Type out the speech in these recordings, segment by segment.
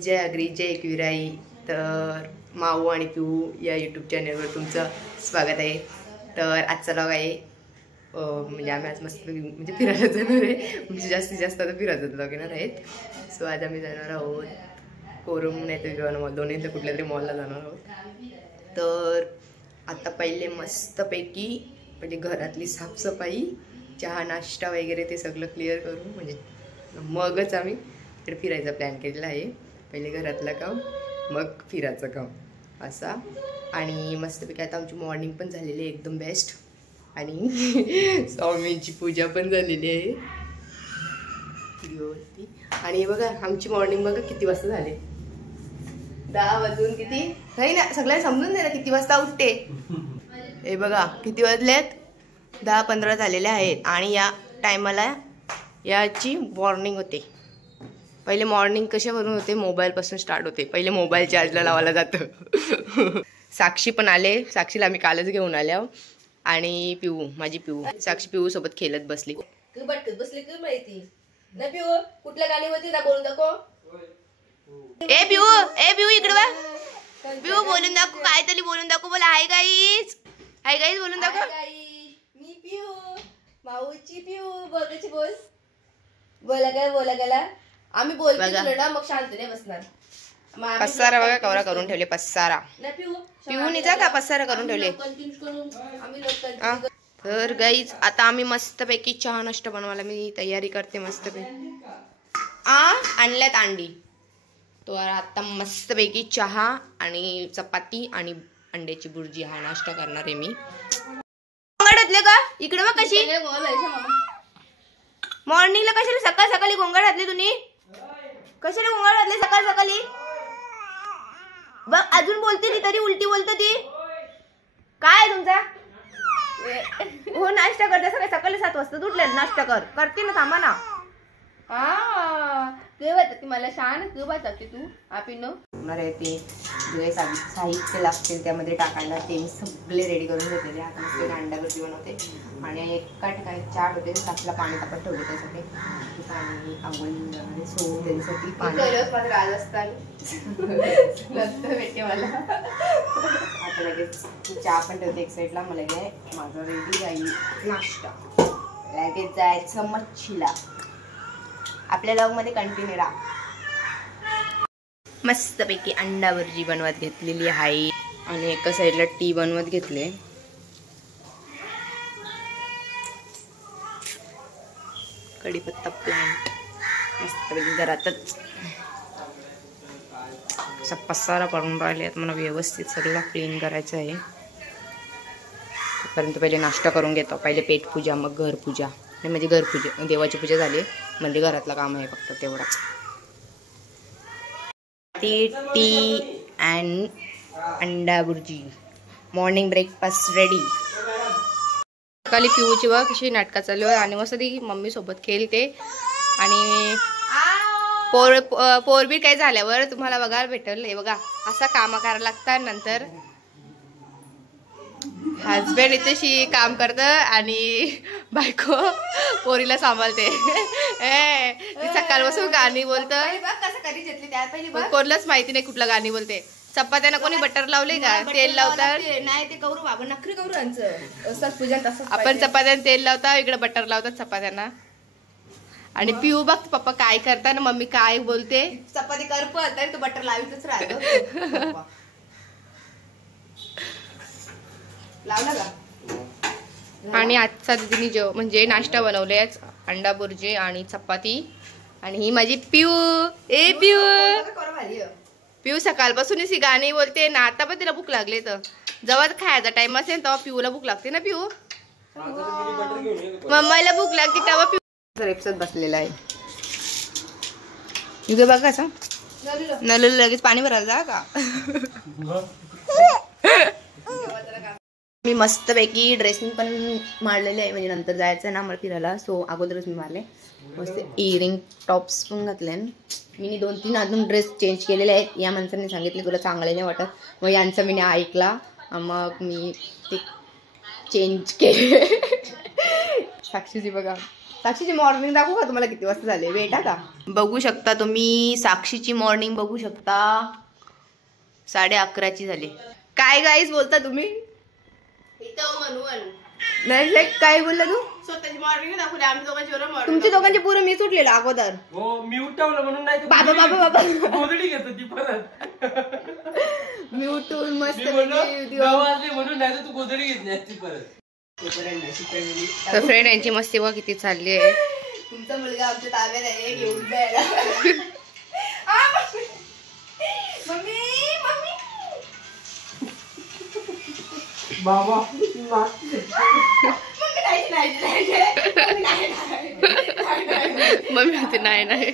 जय agree जय एकविराई. तर माऊ आणि पिऊ या यूट्यूब चॅनलवर तुमचं स्वागत आहे. तर आजचा व्लॉग आहे म्हणजे आम्ही आज मस्त म्हणजे फिरायला जाणार आहे. म्हणजे जास्तीत जास्त आता फिरायचा व्लॉग येणार आहेत. सो आज आम्ही जाणार आहोत कोरम नाही तर विवान मॉल, दोन्ही तर कुठल्या तरी मॉलला जाणार आहोत. तर आता पहिले मस्तपैकी म्हणजे घरातली साफसफाई, चहा नाश्ता वगैरे ते सगळं क्लिअर करून म्हणजे मगच आम्ही इकडे फिरायचा प्लॅन केलेला आहे. पहिले घरातलं काम मग फिरायचं काम असा. आणि मस्तपैकी आता आमची मॉर्निंग पण झालेली आहे एकदम बेस्ट. आणि स्वामींची पूजा पण झालेली आहे. आणि बघा आमची मॉर्निंग बघा किती वाजता झाले, 10 वाजून किती नाही ना, सगळ्यांना समजून दे ना किती वाजता उठते. हे बघा किती वाजलेत, 10:15 झालेले आहेत. आणि या टायमाला याची मॉर्निंग होते. पहिले मॉर्निंग कशावरून होते, मोबाईलपासून स्टार्ट होते. पहिले मोबाईल चार्जला लावायला जातं. साक्षी पण आले, साक्षीला आम्ही कालच घेऊन आल्या. आणि पिऊ, माझी पिऊ, साक्षी पिऊ सोबत खेळत बसली. बसली की माहिती ना पिऊ, कुठल्या गाणीवरती ना बोलून दाखव. ए पिऊ इकडे बा. पिऊ बोलून दाखव, काहीतरी बोलून दाखव. बोला हाय गाईज, हाय गाईज बोलून दाखव. मी पिऊ, माऊची पिऊ. बोलायची बोल, बोला गेला. आम्ही बोलतो ना मग शांत नाही बसणार. पसारा बघा कवरा करून ठेवले. पसारा पिऊ निजा का पसारा करून ठेवले. तर गाईज आता आम्ही मस्तपैकी चहा नाश्ता बनवायला मी तयारी करते. मस्तपैकी आणल्यात अंडी. तो आता मस्तपैकी चहा आणि चपाती आणि अंड्याची बुर्जी हा नाश्ता करणार आहे मी. घातले का इकडे बघ कशी मॉर्निंगला, कशाला सकाळ सकाळी गोंगाट घातली तुम्ही, कशाला गोंगाट घातले सकाळ सकाळी. बघ अजून बोलते ती, तरी उलटी बोलते ती. काय तुमचा हो नाश्ता करते सकाळी सकाळी 7 वाजता उठले. नाश्ता करते ना, थांबा ना. ती मला शान किंवा जाते तू आपण ते जे साहित्य लागतील त्यामध्ये टाकायला ते सगळे रेडी करून घेतलेले. आता मस्त अंडा भुर्जी बनवते. आणि एका ठिकाणी चाट होते, सासला पाणी तापत ठेवले त्यासाठी. पाणी आंघोळी सो त्यासाठी पाणी राजस्थान भेटते मला. आता लगेच चहा पण ठेवते एक साईडला. मला काय माझा रेडी जाईल नाश्ता. लगेच जायचं मच्छीला. आपल्या लॉग मध्ये कंटिन्यू राहा. मस्तपैकी अंडा भुर्जी बनवत घेतलेली आहे. आणि एका साईडला टी बनवत घेतले. कढीपत्ता प्लांट मस्तपैकी घरातच. असा पसारा करून राहिले आहेत, मला व्यवस्थित सगळं क्लीन करायचं आहे. तोपर्यंत पहिले नाश्ता करून घेतो. पहिले पेटपूजा मग घरपूजा. आणि म्हणजे घरपूजा देवाची पूजा झाली म्हणजे घरातलं काम आहे फक्त तेवढाच. टी अँड अंडा भुर्जी मॉर्निंग ब्रेकफास्ट रेडी. सकाळी पिऊची बघ कशी नाटका चालू आहे. आणि मस्त ती मम्मी सोबत खेळते. आणि पोरबी काय झाल्यावर तुम्हाला बघायला भेटेल. हे बघा असा काम करायला लागतात. नंतर हजबंड इथे काम करतं आणि बायको पोरीला सांभाळते. सकाळपासून गाणी बोलतं, कोणालाच माहिती नाही कुठलं गाणी बोलते. चपात्यांना कोणी बटर लावले का, तेल लावतात नाही ते करू बाबा नखरी करू यांचं पूजन तसं. आपण चपात्यांना तेल लावता, इकडे बटर लावतात चपात्यांना. आणि पिऊ बघ पप्पा काय करता ना मम्मी काय बोलते. चपाती कर पण तरी तू बटर लावितच राहतो. लावला का. आणि आजचा दीदीने म्हणजे नाश्ता बनवले अंडा भुर्जी आणि चपाती. आणि ही माझी पिऊ. ए पिऊ, पिऊ सकाळपासून ही गाणी बोलते ना. आता पण तिला भूक लागले. तर जेव्हा खायचा टाइम असेल तेव्हा पिऊला भूक लागते ना. पिऊ मम्माला भूक लागते तेव्हा पिऊ रेपसत बसलेला आहे. युगे बघ कसं नल लगेच पाणी भरायला जा का. मी मस्तपैकी ड्रेसिंग पण मारलेले आहे म्हणजे नंतर जायचं ना मला फिरायला. सो अगोदरच मी मारले. मस्त इयरिंग टॉप्स पण घातले. मी 2-3 अजून ड्रेस चेंज केलेले आहेत. या माणसाने सांगितले तुला चांगले नाही वाटत. मग यांचं मी ऐकला. मग मी ते चेंज केले. साक्षीची बघा साक्षीची मॉर्निंग दाखवू का तुम्हाला किती वाजता झाले? वेटा का बघू शकता तुम्ही, साक्षीची मॉर्निंग बघू शकता, 11:30 झाली. काय गाईज बोलता तुम्ही? नाही काय बोलला तू? स्वतःची मॉर्निंग दाखवली आम्ही दोघांची बरोबर. तुमची दोघांची पुरं मी सुटलेलं अगोदर. हो मी उठवलं म्हणून नाही बाबा बाबा बाबा गोधडी घेत ती परत. मी उठून मस्त म्हणून नाही तर तू गोधडी घेतली असती परत. तर फ्रेंड यांची मस्ती बघा किती चालली आहे. तुमचा मुलगा आमच्या ताब्यात आहे, घेऊन जायला. मम्मी मम्मी बाबा मम्मी म्हणते नाही नाही.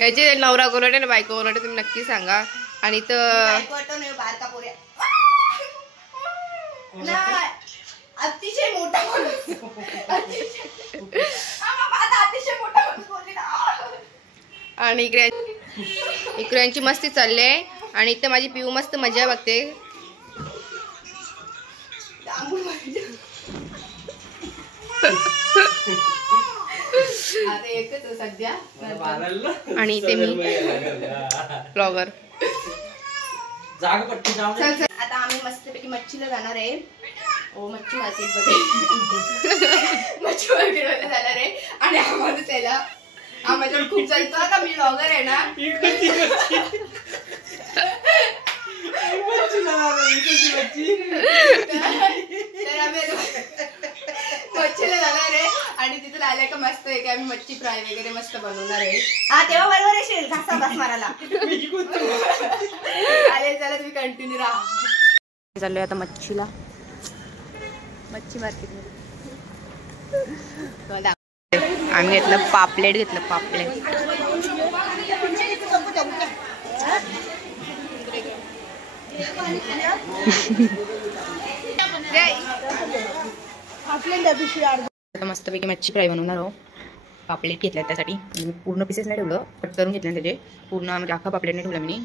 याचे नवरा कोरडे ना बायको कोरडे तुम्ही नक्की सांगा. आणि तर अतिशय मोठा आणि इकडे यांची मस्ती चालली आहे. आणि इथं माझी पिऊ मस्त मजा बघते. आता एकच सध्या. आणि इथे मी ब्लॉगर. आता आम्ही मस्तपैकी मच्छीला जाणार आहे. मच्छी मार्केट मध्ये मच्छी मार्केट मध्ये जाणार आहे. आणि आम्हाला त्याला आम्हाला खूप चालतो. आता मी ब्लॉगर आहे ना. तर आम्ही मच्छीला जाणार आहे. आणि तिथून आल्या का मस्त आहे की आम्ही मच्छी फ्राय वगैरे मस्त बनवणार आहे. हा तेव्हा बरोबर येशील घासा घास मारायला. आले चला तुम्ही कंटिन्यू राहा. चाललोय आता मच्छी मार्केट मध्ये. आम्ही घेतलं पापलेट मस्तपैकी मच्छी फ्राय बनवणार आहोत. पापलेट घेतल्या त्यासाठी पूर्ण पीसेस नाही ठेवलं, कट करून घेतलं त्याचे पूर्ण म्हणजे अख्खा पापलेट नाही ठेवला मी.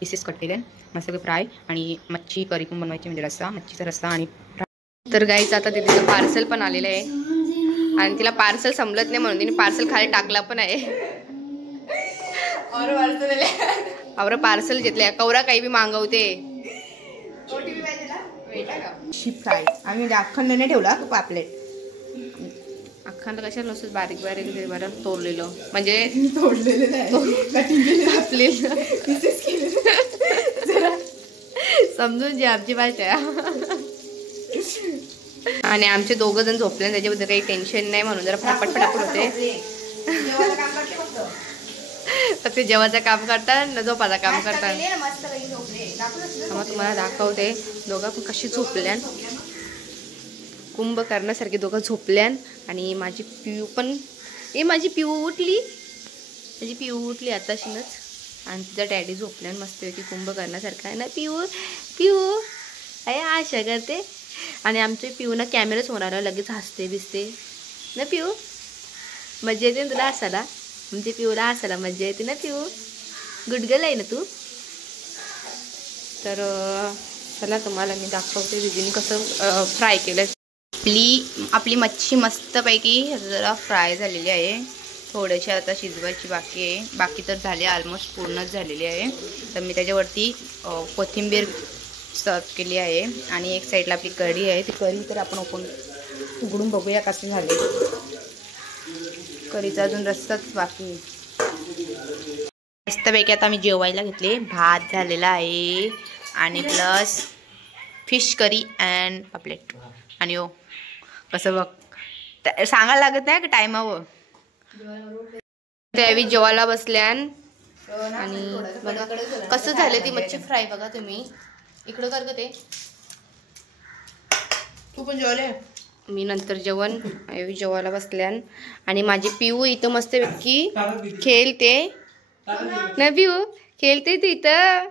पीसेस कट केले मस्त फ्राय. आणि मच्छी करी पण बनवायची म्हणजे रस्सा, मच्छीचा रस्सा आणि तर गाईच आता तिथे पार्सल पण आलेलं आहे. आणि तिला पार्सल समजत नाही म्हणून तिने पार्सल खाली टाकला पण आहे. और पार्सल घेतले कवरा काही बी मागवते. शिप फ्राय आम्ही म्हणजे अखंड नाही ठेवला पापलेट. अखंड कशाला नसतं, बारीक बारीक बरं तोडलेलं म्हणजे समजून जे आमची भाषा. आणि आमचे 2 जण झोपले, त्याच्याबद्दल काही टेन्शन नाही म्हणून जरा फटाफट होते. ते जेवायचं काम करतात न झोपाचं काम करतात. मग तुम्हाला दाखवते दोघं पण कशी झोपल्यान, कुंभ करण्यासारखे दोघं झोपल्यान. आणि माझी पिऊ पण माझी पिऊ उठली आताशीनच. आणि तिचा डॅडी झोपल्यान मस्तपैकी कुंभ करण्यासारखा आहे ना. पिऊ अरे आशा करते. आणि आमच्या पिऊना कॅमेरा समोर आला लगेच हसते बिसते ना. पिऊ मजा येते ना तुला हसायला, म्हणजे पिऊला हसायला मजा येते ना. पिऊ गुडगल आहे ना तू. तर चला तुम्हाला मी दाखवते दीदीने कसं फ्राय केलं. आपली मच्छी मस्तपैकी जरा फ्राय झालेली आहे. थोडेसे आता शिजवायची बाकी आहे. बाकी तर झाले, ऑलमोस्ट पूर्णच झालेली आहे. तर मी त्याच्यावरती कोथिंबीर सर्व केली आहे. आणि एक साईडला आपली कढी आहे. ती कढी तर आपण उघडून बघूया कसे झाले. कढीचा अजून रस्साच बाकी. मस्तपैकी आता मी जेवायला घेतले. भात झालेला आहे आणि प्लस फिश करी अँड पापलेट. आणि कसं बघ सांगायला लागत नाही का टायमावर. त्यावेळी जेवायला बसल्यान. आणि बघा कसं झालं ती मच्छी फ्राय बघा तुम्ही. इकडं कर ग ते. तू पण जेवले. मी नंतर जेवायला बसल्यान. आणि माझी पिऊ इथं मस्तपैकी खेळते ना. पिऊ खेळते तू इथं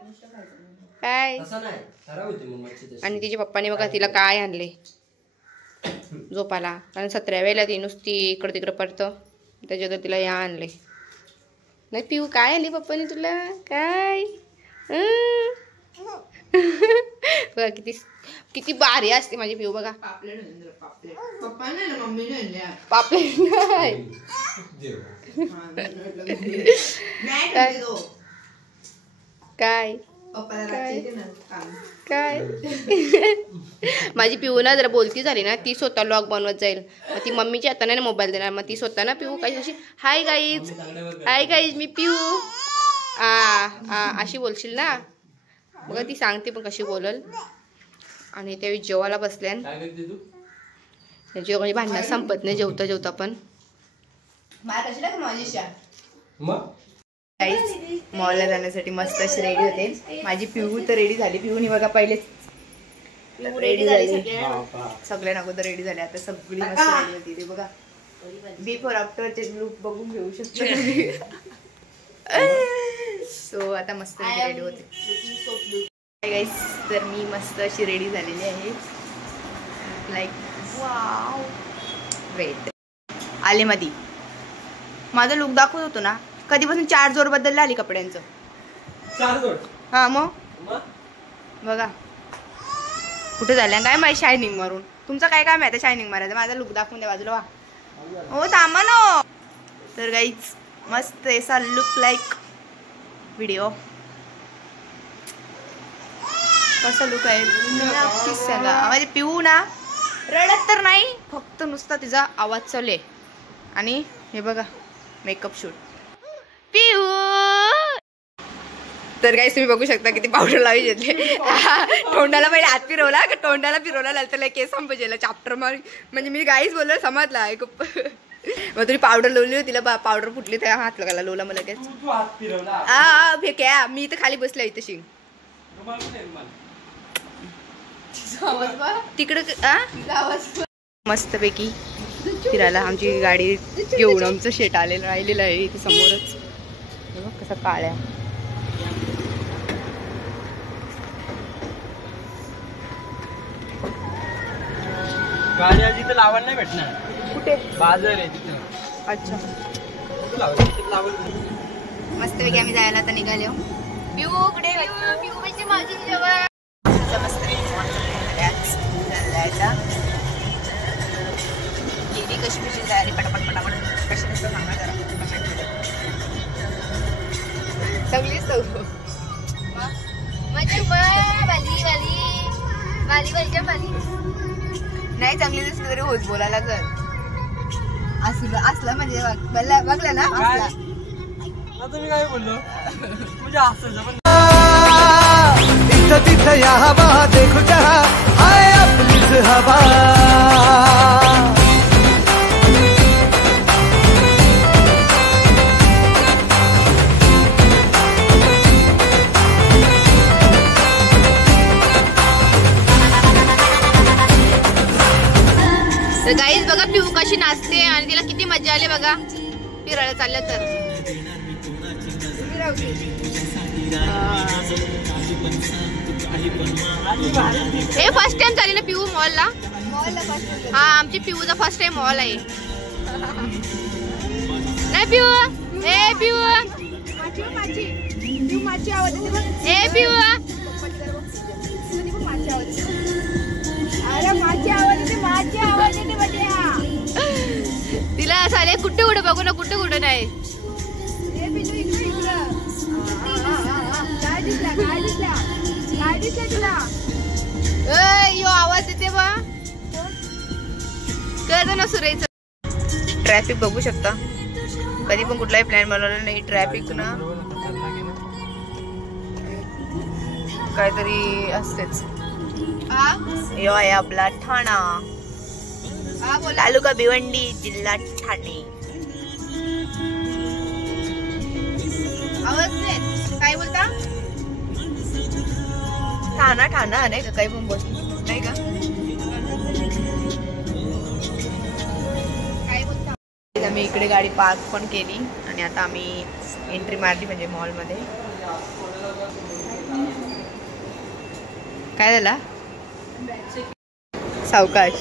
काय. आणि तिच्या पप्पाने बघा तिला काय आणले झोपाला. कारण 17 वेळेला ती नुसती इकडं तिकडं पडतं, त्याच्यात तिला या आणले नाही. पिऊ काय आणली पप्पाने तुला काय. बघा किती किती भारी असते माझी पिऊ बघा. पापलेट पप्पा नाही ना मम्मी नाही पापलेट नाही काय काय माझी पिऊ ना जरा बोलती झाली ना ती स्वतः लॉग बनवत जाईल. मग ती मम्मीच्या हाताने ना मोबाईल देणार. मग ती स्वतः ना पिऊ काही अशी हाय गाईज मी पिऊ अशी बोलशील ना. बघा ती सांगते पण कशी बोलल. आणि त्यावेळी जेवायला बसल्यान जेवणाची भांडणं संपत नाही जेवता जेवता पण. मॉलला जाण्यासाठी मस्त अशी रेडी होते. माझी पिऊ तर रेडी झाली. पिऊनी बघा पहिलेच रेडी झाली. सगळ्या अगोदर रेडी झाले. आता सगळी मस्त रेडी होती. ते बघा बिफोर आफ्टरचे लुक बघून घेऊ शकतो. सो आता मस्त रेडी होते गाईस. तर मी मस्त अशी रेडी झालेली आहे. लाईक वाव वेट आले मध्ये माझा लुक दाखवत होतो ना. कधीपासून 4 जोर बदलला आली कपड्यांचं. 4 जोर हा मग बघा कुठे झाल्या काय माहिती शायनिंग मारून. तुमचं काय काम आहे शायनिंग मारायचं. माझा लुक दाखवून द्या बाजूला. वा हो थांबा ना. तर गाईज मस्त असा लुक लाईक व्हिडिओ कसा लुक आहे नक्कीच सांगा. माझी पिऊ ना रडत तर नाही फक्त नुसता तिचा आवाज चालू आहे. आणि हे बघा मेकअप शूट पिऊ. तर गाईस तुम्ही बघू शकता किती पावडर लावी घेतले. तोंडाला पहिले हात फिरवला तोंडाला फिरवला नंतर केस संपजेला चाप्टर मार. म्हणजे मी गाईस बोललो समजला आहे खूप. मग तुम्ही पावडर लावली होती तिला पावडर फुटली त्या हात लगाला लोला मला लगेच. फेक्या मी इथं खाली बसल्या इथं शिंग तिकडं मस्तपैकी फिरायला आमची गाडी घेऊन आमचं शेट आलेलं राहिलेलं आहे इथे समोरच. कसा काळ्या गाडी आधी तर लावायला नाही भेटणार. कुठे बाजार आहे तिथं. अच्छा मस्तपैकी आम्ही जायला आता निघालो. पिऊ कुठे पिऊ म्हणजे माझी जेव्हा कशी कशी तयारी पटापट पटापट कशी कसं सांगा जरा. सगळी सगळं नाही चांगली दिसली तरी होत बोलायला कर. असलं म्हणजे बघलं ना असला. तुम्ही काय बोललो म्हणजे असं पण तिथं या हवा देखो जहा हाय आपलीच हवा. तर गाईज बघा पिऊ कशी नाचते आणि तिला किती मजा आली बघा फिरायला चालल्या. तर हे फर्स्ट टाइम झाली ना पिऊ मॉलला. हा आमची पिऊचा फर्स्ट टाइम मॉल आहे. नाही पिऊ ए पिऊ ए पिऊ तिला असं कुठे कुठे बघू ना कुठे कुठे नाही. यो आवाज येते बा कळत ना सुरायचं. ट्रॅफिक बघू शकता. कधी पण कुठलाही प्लॅन बनवलेला नाही ट्रॅफिक ना काहीतरी असतेच. यो आहे आपला ठाणा तालुका भिवंडी जिल्हा ठाणे. आवाज नाही काय बोलता. ठाणा ठाणा नाही का काही पण बोल नाही का काय बोलता. आम्ही इकडे गाडी पार्क पण केली आणि आता आम्ही एंट्री मारली म्हणजे मॉल मध्ये. काय झाला सावकाश.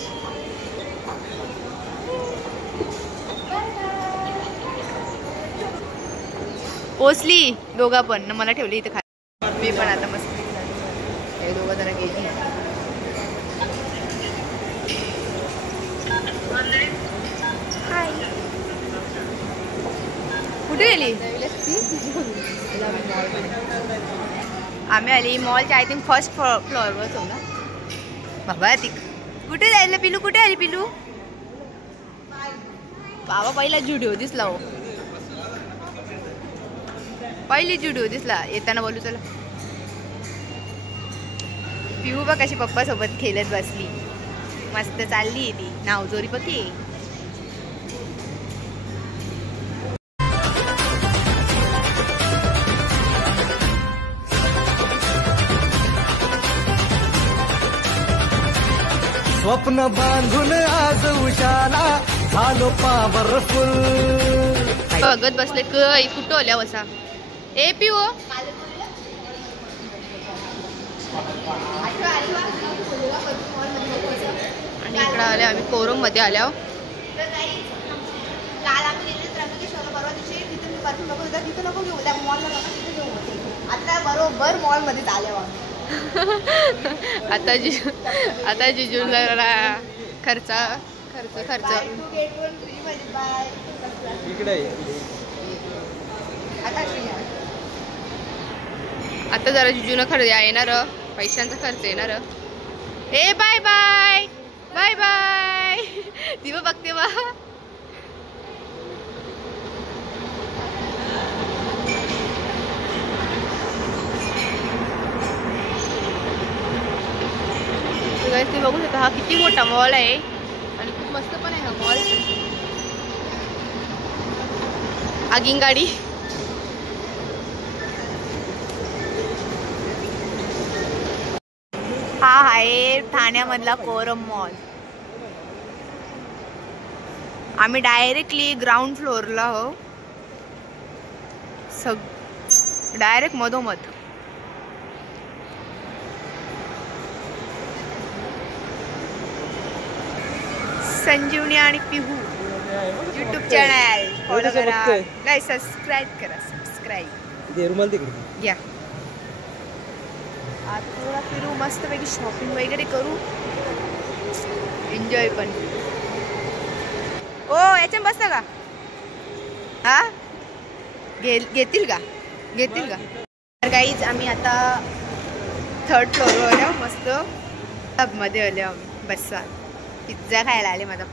पोचली दोघा पण मला ठेवली इथे खाली. मी पण आता मस्त जरा गेली. हाय कुठे गेली? आम्ही आली मॉलच्या आय थिंक फर्स्ट फ्लोअरवर होता बाबा. ती कुठे जायला पिलू? कुठे आली पिलू? बाबा पहिला जुडिओ दिसला हो. पहिली जुडिओ दिसला येताना. बोलू चला. पिऊ बघ कशी पप्पा सोबत खेळत बसली. मस्त चालली ती नावजोरी पकी. स्वप्न बांधून आज उशाला झालो पॉवरफुल. बघत बसले कुठं ओल्या वसा. ए पिऊ आणि इकडे आले आम्ही कोरम मध्ये आल्या. काल आम्ही गेलो त्र्यंबकेश्वरला परवा दिवशी. तिथे मी परफ्यूम नको होता. तिथे नको घेऊ. त्या मॉलला जाऊ तिथे घेऊ होते. आता बरोबर मॉल मध्ये आले. आता जिजू जरा खर्च. आता जरा जिजून खर्च येणार. पैशांचा खर्च येणार. ए बाय बाय बाय बाय. ती बघते बा. तुम्ही बघू शकता हा किती मोठा मॉल आहे आणि खूप मस्त पण आहे हा मॉल. आगीन गाडी. हा आहे ठाण्यामधला कोरम मॉल. आम्ही डायरेक्टली ग्राउंड फ्लोअरला हो. डायरेक्ट मधोमध. संजीवनी आणि पिहू यूट्यूब चॅनल फॉलो करा. नाही सबस्क्राईब करा. या आता थोडा फिरू मस्तपैकी शॉपिंग वगैरे करू. एन्जॉय पण. ओ याच्या बसता का? हा घेतील का? तर गाईज आम्ही आता 3rd फ्लोअरवर आलो. मस्त मध्ये आलो आम्ही बसा. पिझ्झा खायला आले. माझा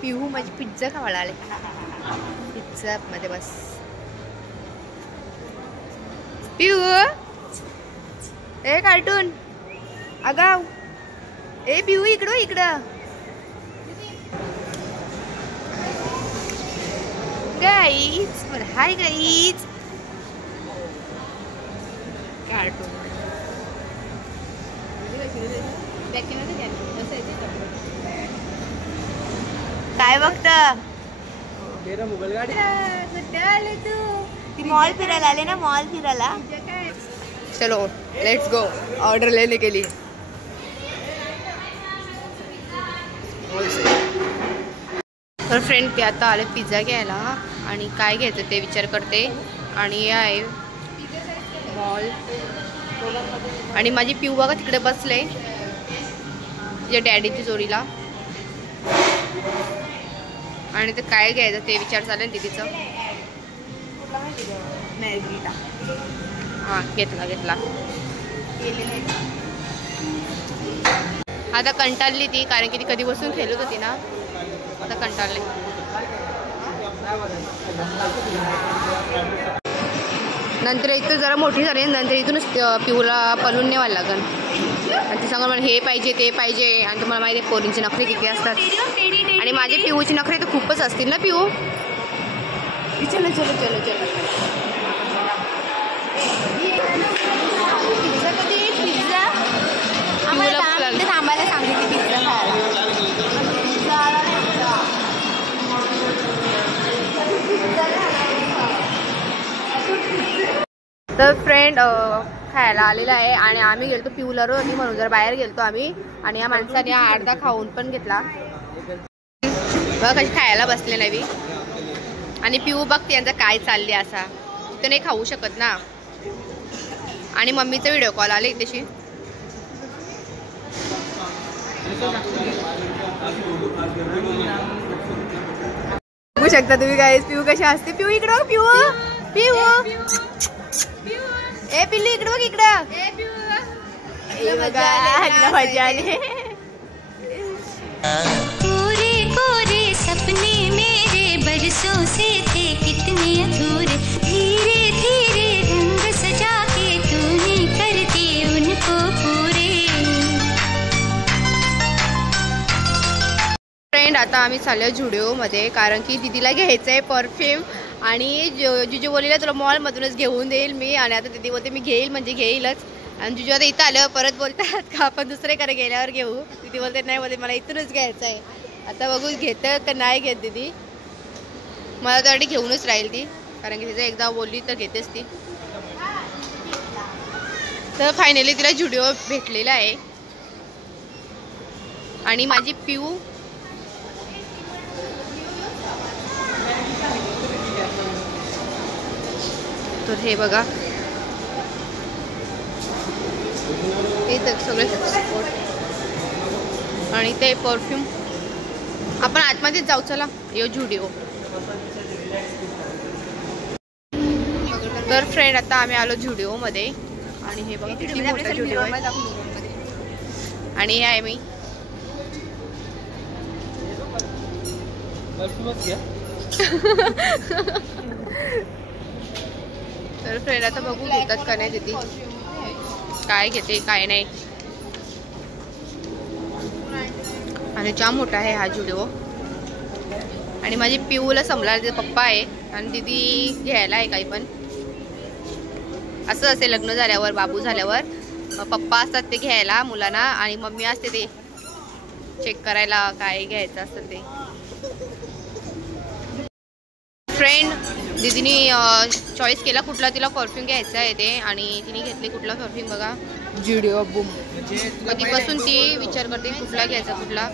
पिहू माझी पिझ्झा खायला आले. पिझ्झा मध्ये बस. पिहू ए कार्टून अगाव. ए पिहू इकडं. Guys hi guys. कार्टून काय बघता? मॉल फिरायला आले ना. मॉल फिरायला. चलो लेट्स गो. ऑर्डर लेने के लिए. तर फ्रेंड ते आता आले पिझ्झा घ्यायला आणि काय घ्यायचं ते विचार करते. आणि हे आहे मॉल. आणि माझी पिऊ बघा तिकडे बसले जे डॅडीची जोडीला. आणि ते काय घ्यायचं ते विचार चालू आहे तिचं. हां घेतला. आता कंटाळली ती कारण की ती कधी बसून खेळत होती ना. आता कंटाळले. नंतर इथं जरा मोठी झाली नंतर इथूनच पिऊला पळून नेवायला लागेल. आणि ती सांगा मला हे पाहिजे ते पाहिजे. आणि तुम्हाला माहिती आहे पोरींची नखरे किती असतात. आणि माझे पिऊची नखरे तर खूपच असतील ना पिऊ. चलो चलो चलो चलो. पिझ्झा कधी? पिझ्झा आम्हाला थांबायला सांगितली पिझ्झा खायला. तर फ्रेंड खायला आलेला आहे आणि आम्ही गेलतो पिऊला रोटी म्हणून जर बाहेर गेलतो आम्ही. आणि या माणसाने अर्धा खाऊन पण घेतला. बघ कशी खायला बसले नाही. आणि पिऊ बघते यांचा काय चालले असा. तिथं नाही खाऊ शकत ना. आणि मम्मीचा व्हिडिओ कॉल आले तशी. बघू शकता तुम्ही गाईस पिऊ कशी असते. पिऊ इकडं, पिऊ पिऊ ए पिल्ली इकडं बघ इकडं. बघा मजा आली. पूरे कोरे सपने मेरे बरसों से थे कितने अधूरे, धीरे धीरे रंग सजा के तूने कर दिए उनको पूरे. फ्रेंड आता आम्ही चाललो झुडिओमध्ये कारण की दीदीला घ्यायचं आहे परफ्यूम आणि जिजू बोलीला तुला मॉलमधूनच घेऊन देईल मी. आणि आता दीदी बोलते मी घेईल म्हणजे घेईलच. आणि जिजू आता इथं आल्यावर परत बोलतात का आपण दुसरीकडे गेल्यावर घेऊ. दीदी बोलते नाही बोलते मला इथूनच घ्यायचं आहे. आता बघू घेतं का नाही घेत दीदी. मला तर घेऊनच राहील ती कारण की तिचं एकदा बोलली तर घेतेच ती. तर फायनली तिला झुडिओ भेटलेला आहे. आणि माझी पिऊ तर हे बघा हे सगळे स्पॉट आणि ते परफ्यूम. आपण आतमध्येच जाऊ चला यो झुडिओ. तर फ्रेंड आता आम्ही आलो झुडिओमध्ये आणि हे बघा किती मोठा झुडिओ आहे. आणि हे आहे मी. तर फ्रेंड आता बघू घेतात का नाही तिथे काय घेते काय नाही. आणि जाम मोठा आहे हा झुडिओ. आणि माझी पिऊला समला तिचे पप्पा आहे आणि दीदी घ्यायला आहे काही पण. असं असेल लग्न झाल्यावर बाबू झाल्यावर पप्पा असतात ते घ्यायला मुलांना आणि मम्मी असते ते चेक करायला काय घ्यायचं असतं ते. फ्रेंड दीदीनी चॉईस केला कुठला तिला परफ्यूम घ्यायचा आहे ते आणि तिने घेतले कुठला परफ्यूम बघा झुडिओ बूम. कधीपासून ती विचार करते कुठला घ्यायचा कुठला.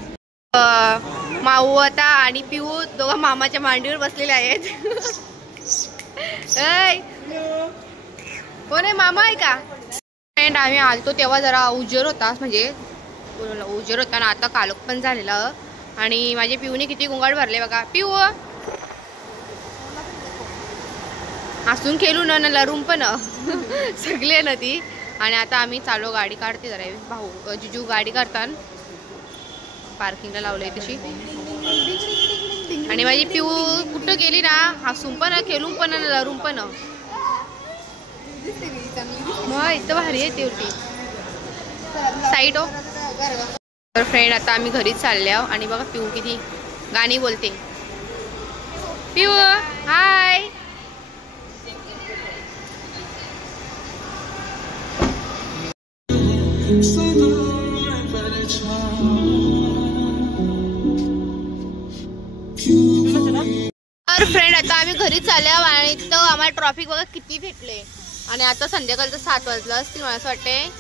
माऊ आता आणि पिऊ दोघं मामाच्या मांडीवर बसलेले आहेत. कोण आहे मामा आहे का. फ्रेंड आम्ही आलतो तेव्हा जरा उजेर होता म्हणजे उजेर होता ना आता कालोख पण झालेला. आणि माझ्या पिऊने किती गुंगाट भरले बघा. पिऊ हसून खेळून ना लरून पण सगळे ना ती. आणि आता आम्ही चालू गाडी काढते जरा भाऊ जिजू गाडी काढतात पार्किंगला लावलंय तशी. आणि माझी पिऊ कुठं गेली ना हसून पण खेळून पण लरून पण मग इथं भारी आहे ती होती साईड हो. तर फ्रेंड आता आम्ही घरीच चालले आहो. आणि बघा पिऊ किती गाणी बोलते. पिऊ हाय. तर फ्रेंड आता आम्ही घरी चालले आणि तर आम्हाला ट्रॉफिक बघा किती भेटले. आणि आता संध्याकाळचं 7 वाजलं असतील मला असं वाटते.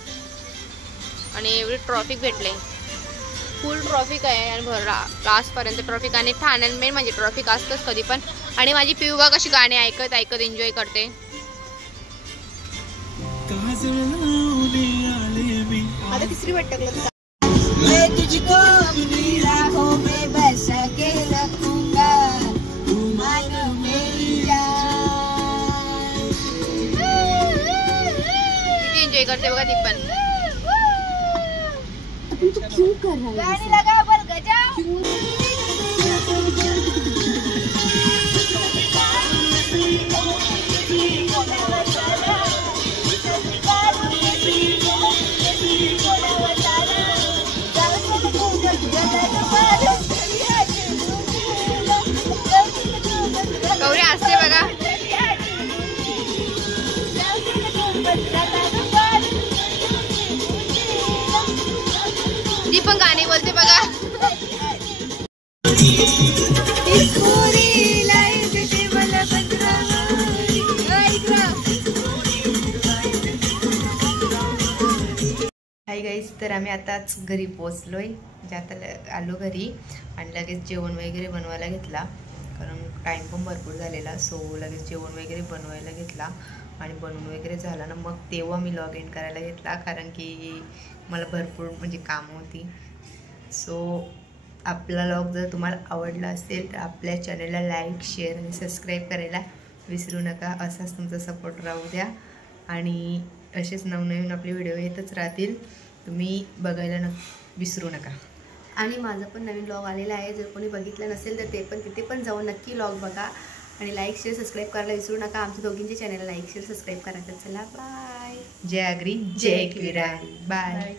आणि एवढी ट्रॉफिक भेटले फुल ट्रॉफिक आहे आणि लास्टपर्यंत ट्रॉफिक. आणि ठाण्यात मेन म्हणजे ट्रॉफिक असतंच कधी पण. आणि माझी पिऊगा कशी गाणी ऐकत ऐकत एन्जॉय करते. आता तिसरी वाट टाकलं. किती एन्जॉय करते बघा ती पण. गाणी लगा बल गजा. गौरी असते बघा. ती पण गाणी बोलते बघा. Hi guys. तर आम्ही आताच घरी पोचलोय म्हणजे आता आलो घरी आणि लगेच जेवण वगैरे बनवायला घेतला कारण टाईम पण भरपूर झालेला. सो लगेच जेवण वगैरे बनवायला घेतला आणि बनवून वगैरे झालं ना मग तेव्हा मी लॉग इन करायला घेतला कारण की मला भरपूर म्हणजे कामं होती. सो आपला व्लॉग जर तुम्हाला आवडला असेल तर आपल्या चॅनलला लाईक शेअर आणि सबस्क्राईब करायला विसरू नका. असाच तुमचा सपोर्ट राहू द्या आणि असेच नवनवीन आपले व्हिडिओ येतच राहतील. तुम्ही बघायला विसरू नका. आणि माझं पण नवीन व्लॉग आलेला आहे. जर कोणी बघितलं नसेल तर ते पण तिथे पण जाऊन नक्की व्लॉग बघा आणि लाईक शेअर सबस्क्राईब करायला विसरू नका. आमच्या दोघींच्या चॅनलला लाईक शेअर सबस्क्राईब करा. तर चला बाय. जय आगरी जय किराय. बाय.